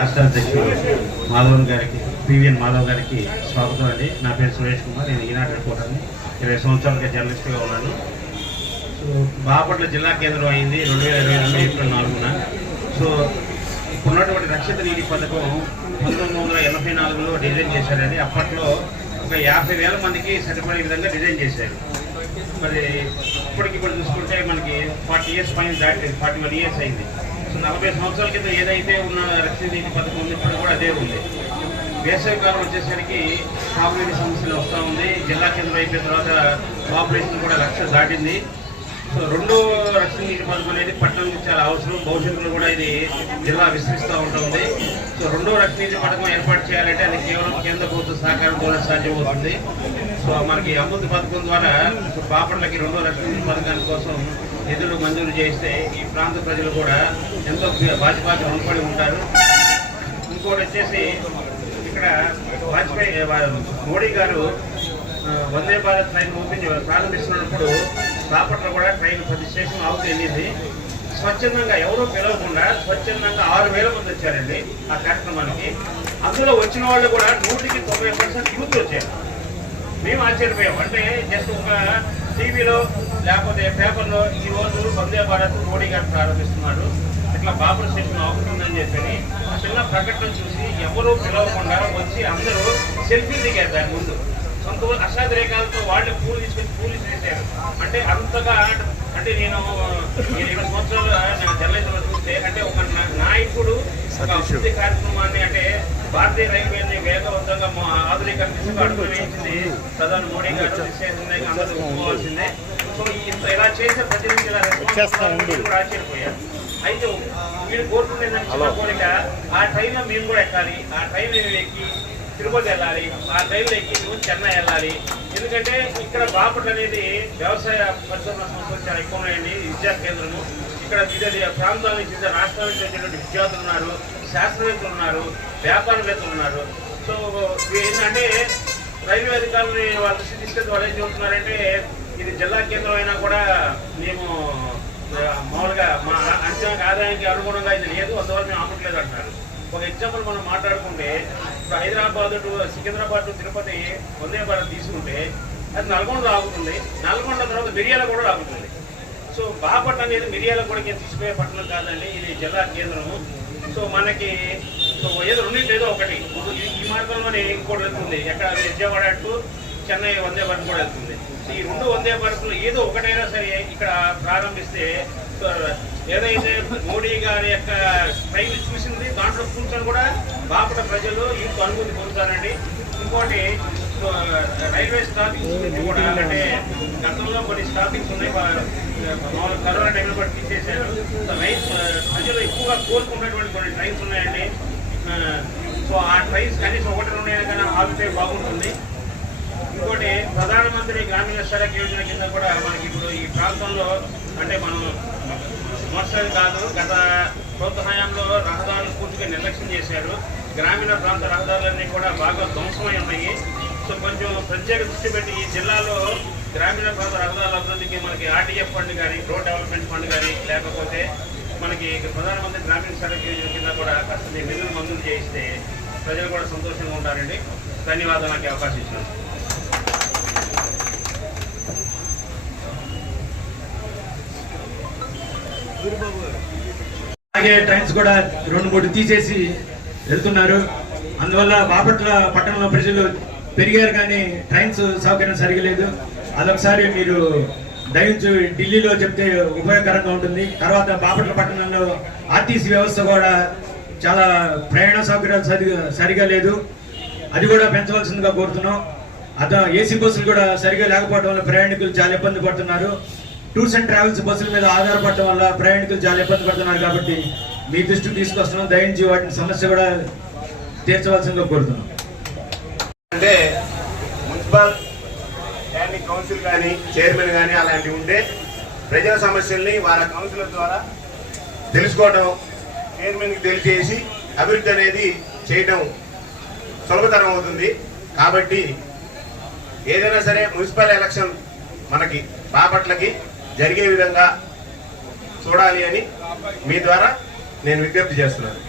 రాష్ట్ర అధ్యక్షుడు మాధవన్ గారికి పివిఎన్ మాధవ్ గారికి స్వాగతం అండి. నా పేరు సురేష్ కుమార్. నేను ఈనాడు రిపోర్టర్ని. ఇరవై సంవత్సరాలుగా జర్నలిస్ట్గా ఉన్నాను. సో బాపట్ల జిల్లా కేంద్రం అయింది రెండు వేల ఇరవై రెండు ఏప్రిల్ నాలుగున. సో ఉన్నటువంటి రక్షిత నీటి పథకం పంతొమ్మిది వందల ఎనభై నాలుగులో డిజైన్ చేశారండి. అప్పట్లో ఒక యాభై వేల మందికి సరిపడే విధంగా డిజైన్ చేశారు. మరి ఇప్పటికి ఇప్పుడు చూసుకుంటే మనకి ఫార్టీ ఇయర్స్ పైన దాటి ఫార్టీ వన్ ఇయర్స్ అయింది. నలభై సంవత్సరాల కింద ఏదైతే ఉన్న రక్షణ పథకం ఉంది ఇప్పుడు కూడా అదే ఉంది. వేసవి కాలం వచ్చేసరికి సాగునీటి సమస్యలు వస్తూ ఉంది. జిల్లా కేంద్రం అయిపోయిన తర్వాత పాపులేషన్ కూడా లక్ష దాటింది. సో రెండో రక్షణ నీటి పథకం అనేది పట్టణానికి చాలా అవసరం. భవిష్యత్తులో కూడా ఇది జిల్లా విస్తరిస్తూ ఉంటుంది సో రెండో రక్షణ నీటి పథకం ఏర్పాటు చేయాలంటే అది కేవలం కేంద్ర ప్రభుత్వ సహకారం ద్వారా సాధ్యమవుతుంది. సో మనకి అమృత పథకం ద్వారా బాపట్లకి రెండో రక్షణ నీటి పథకాని కోసం నిధులు మంజూరు చేస్తే ఈ ప్రాంత ప్రజలు కూడా ఎంతో బాధ్యత రుణపడి ఉంటారు. ఇంకోటి వచ్చేసి ఇక్కడ వాజ్పేయి మోడీ గారు వందే భారత్ ట్రైన్ ఓపెన్ ప్రారంభిస్తున్నప్పుడు రాపట్ల కూడా ట్రైన్ ప్రతి స్టేషన్ ఆవుతూ వెళ్ళింది. స్వచ్ఛందంగా ఎవరూ పిలవకుండా స్వచ్ఛందంగా ఆరు వేల మంది వచ్చారండి ఆ కార్యక్రమానికి. అందులో వచ్చిన వాళ్ళు కూడా నూటికి తొంభై పర్సెంట్ యూత్ వచ్చారు. మేము ఆశ్చర్యపోయాం. అంటే జస్ట్ ఒక టీవీలో లేకపోతే పేపర్లో ఈ రోజు వందే భారత్ మోడీ గారు ప్రారంభిస్తున్నారు. ఇట్లా బాబుల స్టేషన్ అవుతుందని చెప్పి ఆ చిన్న ప్రకటన చూసి ఎవరూ పిలవకుండా వచ్చి అందరూ సెల్ఫీ దిగారు దాని ముందు. సొంత అషాదరేఖాలతో వాళ్ళే పూలు తీసుకొని పూలు చేశారు అంటే అంతగా అంటే నేను ఇరవై సంవత్సరాలు జర్నలిజంలో చూస్తే అంటే ఒక నా- నాయకుడు ఒక అభివృద్ధి కార్యక్రమాన్ని అంటే భారతీయ రైల్వేని వేగవంతంగా ఆధునీకరణ దిశగా అడుగులు వేయించింది ప్రధాని మోడీ గారు అందరూ ఒప్పుకోవాల్సిందే. సో ఇంత ఇలా చేసే ప్రతినిధి అయితే వీళ్ళు కోరుకునేది చిన్న కోరిక ఆ ట్రైన్లో మేము కూడా ఎక్కాలి ఆ ట్రైన్ ఎక్కి తిరుపతి వెళ్ళాలి ఆ ట్రైన్లో ఎక్కి మేము చెన్నై వెళ్ళాలి. ఎందుకంటే ఇక్కడ బాపట్ల అనేది వ్యవసాయ పరిశోధన సంస్థలు చాలా ఎక్కువ ఉన్నాయండి విద్యా కేంద్రము. ఇక్కడ వివిధ ప్రాంతాల నుంచి వివిధ రాష్ట్రాల నుంచి వచ్చేటువంటి విద్యార్థులు ఉన్నారు శాస్త్రవేత్తలు ఉన్నారు వ్యాపారవేత్తలు ఉన్నారు. సో ఏంటంటే రైల్వే అధికారులని వాళ్ళ దృష్టి తీసుకెళ్తే వాళ్ళు ఏం చెబుతున్నారంటే ఇది జిల్లా కేంద్రం అయినా కూడా మేము మామూలుగా మా అంచనాకు ఆదాయానికి అనుగుణంగా ఇది లేదు అందువల్ల మేము ఆపట్లేదు అంటున్నారు. ఒక ఎగ్జాంపుల్ మనం మాట్లాడుకుంటే ఇప్పుడు హైదరాబాద్ టు సికింద్రాబాద్ టు తిరుపతి వందే భారత్ తీసుకుంటే అది నల్గొండ ఆగుతుంది. నల్గొండ తర్వాత మిరియాల కూడా ఆగుతుంది. సో బాపట్ల అనేది మిరియాల కూడా తీసుకుపోయే పట్టణం కాదండి ఇది జిల్లా కేంద్రము. సో మనకి సో ఏదో రెండు లేదో ఒకటి. ఈ- ఈ మార్గంలోనే ఇంకోటి వెళ్తుంది. ఎక్కడ విజయవాడ టు చెన్నై వందే భారత్ కూడా వెళ్తుంది. ఈ రెండు వందే భారత్లు ఏదో ఒకటైనా సరే ఇక్కడ ప్రారంభిస్తే ఏదైతే మోడీ గారి యొక్క ట్రైన్ చూసింది దాంట్లో కూర్చొని కూడా బాపట ప్రజలు ఇంకో అనుభూతి పొందుతారండి. ఇంకోటి రైల్వే స్టాపింగ్స్ కూడా అంటే గతంలో కొన్ని స్టాపింగ్స్ ఉన్నాయి వా- మామూలు కరోనా టైంలో కూడా తీసేశారు. సో ప్రజలు ఎక్కువగా కోరుకున్నటువంటి కొన్ని ట్రైన్స్ ఉన్నాయండి. సో ఆ ట్రైన్స్ కనీసం ఒకటి ఉన్నాయని కానీ ఆగితే బాగుంటుంది. ఇంకోటి ప్రధానమంత్రి గ్రామీణ సడక్ యోజన కింద కూడా మనకి ఇప్పుడు ఈ ప్రాంతంలో అంటే మనం సంవత్సరాలు కాదు గత ప్రభుత్వ హయాంలో రహదారులు పూర్తిగా నిర్లక్ష్యం చేశారు. గ్రామీణ ప్రాంత రహదారులన్నీ కూడా బాగా ధ్వంసమై ఉన్నాయి. సో కొంచెం ప్రత్యేక దృష్టి పెట్టి ఈ జిల్లాలో గ్రామీణ ప్రాంత రహదారుల అభివృద్ధికి మనకి ఆర్టీఎఫ్ ఫండ్ కానీ రోడ్ డెవలప్మెంట్ ఫండ్ కానీ లేకపోతే మనకి ప్రధానమంత్రి గ్రామీణ సడక్ యోజన కింద కూడా కాస్త నిధులు మంజూరు చేయిస్తే ప్రజలు కూడా సంతోషంగా ఉంటారండి. ధన్యవాదాలు నాకు అవకాశం ఇచ్చినందుకు. అలాగే ట్రైన్స్ కూడా రెండు మూడు తీసేసి వెళ్తున్నారు. అందువల్ల బాపట్ల పట్టణంలో ప్రజలు పెరిగారు కానీ ట్రైన్స్ సౌకర్యం సరిగా లేదు. అదొకసారి మీరు దయించు ఢిల్లీలో చెప్తే ఉపయోగకరంగా ఉంటుంది. తర్వాత బాపట్ల పట్టణంలో ఆర్టీసీ వ్యవస్థ కూడా చాలా ప్రయాణ సౌకర్యాలు సరిగా సరిగా లేదు. అది కూడా పెంచవలసిందిగా కోరుతున్నాం. అత ఏసీ బస్సులు కూడా సరిగా లేకపోవడం వల్ల ప్రయాణికులు చాలా ఇబ్బంది పడుతున్నారు. టూర్స్ అండ్ ట్రావెల్స్ బస్సుల మీద ఆధారపడటం వల్ల ప్రయాణికులు చాలా ఇబ్బంది పడుతున్నారు కాబట్టి మీ దృష్టికి తీసుకొస్తున్నాం. దయించి వాటిని సమస్య కూడా తీర్చవలసిందిగా కోరుతున్నాం. అంటే మున్సిపల్ కానీ కౌన్సిల్ కానీ చైర్మన్ కానీ అలాంటివి ఉంటే ప్రజల సమస్యల్ని వాళ్ళ కౌన్సిలర్ ద్వారా తెలుసుకోవడం చైర్మన్కి తెలియజేసి అభివృద్ధి అనేది చేయడం సులభతరం అవుతుంది. కాబట్టి ఏదైనా సరే మున్సిపల్ ఎలక్షన్ మనకి బాపట్లకి జరిగే విధంగా చూడాలి అని మీ ద్వారా నేను విజ్ఞప్తి చేస్తున్నాను.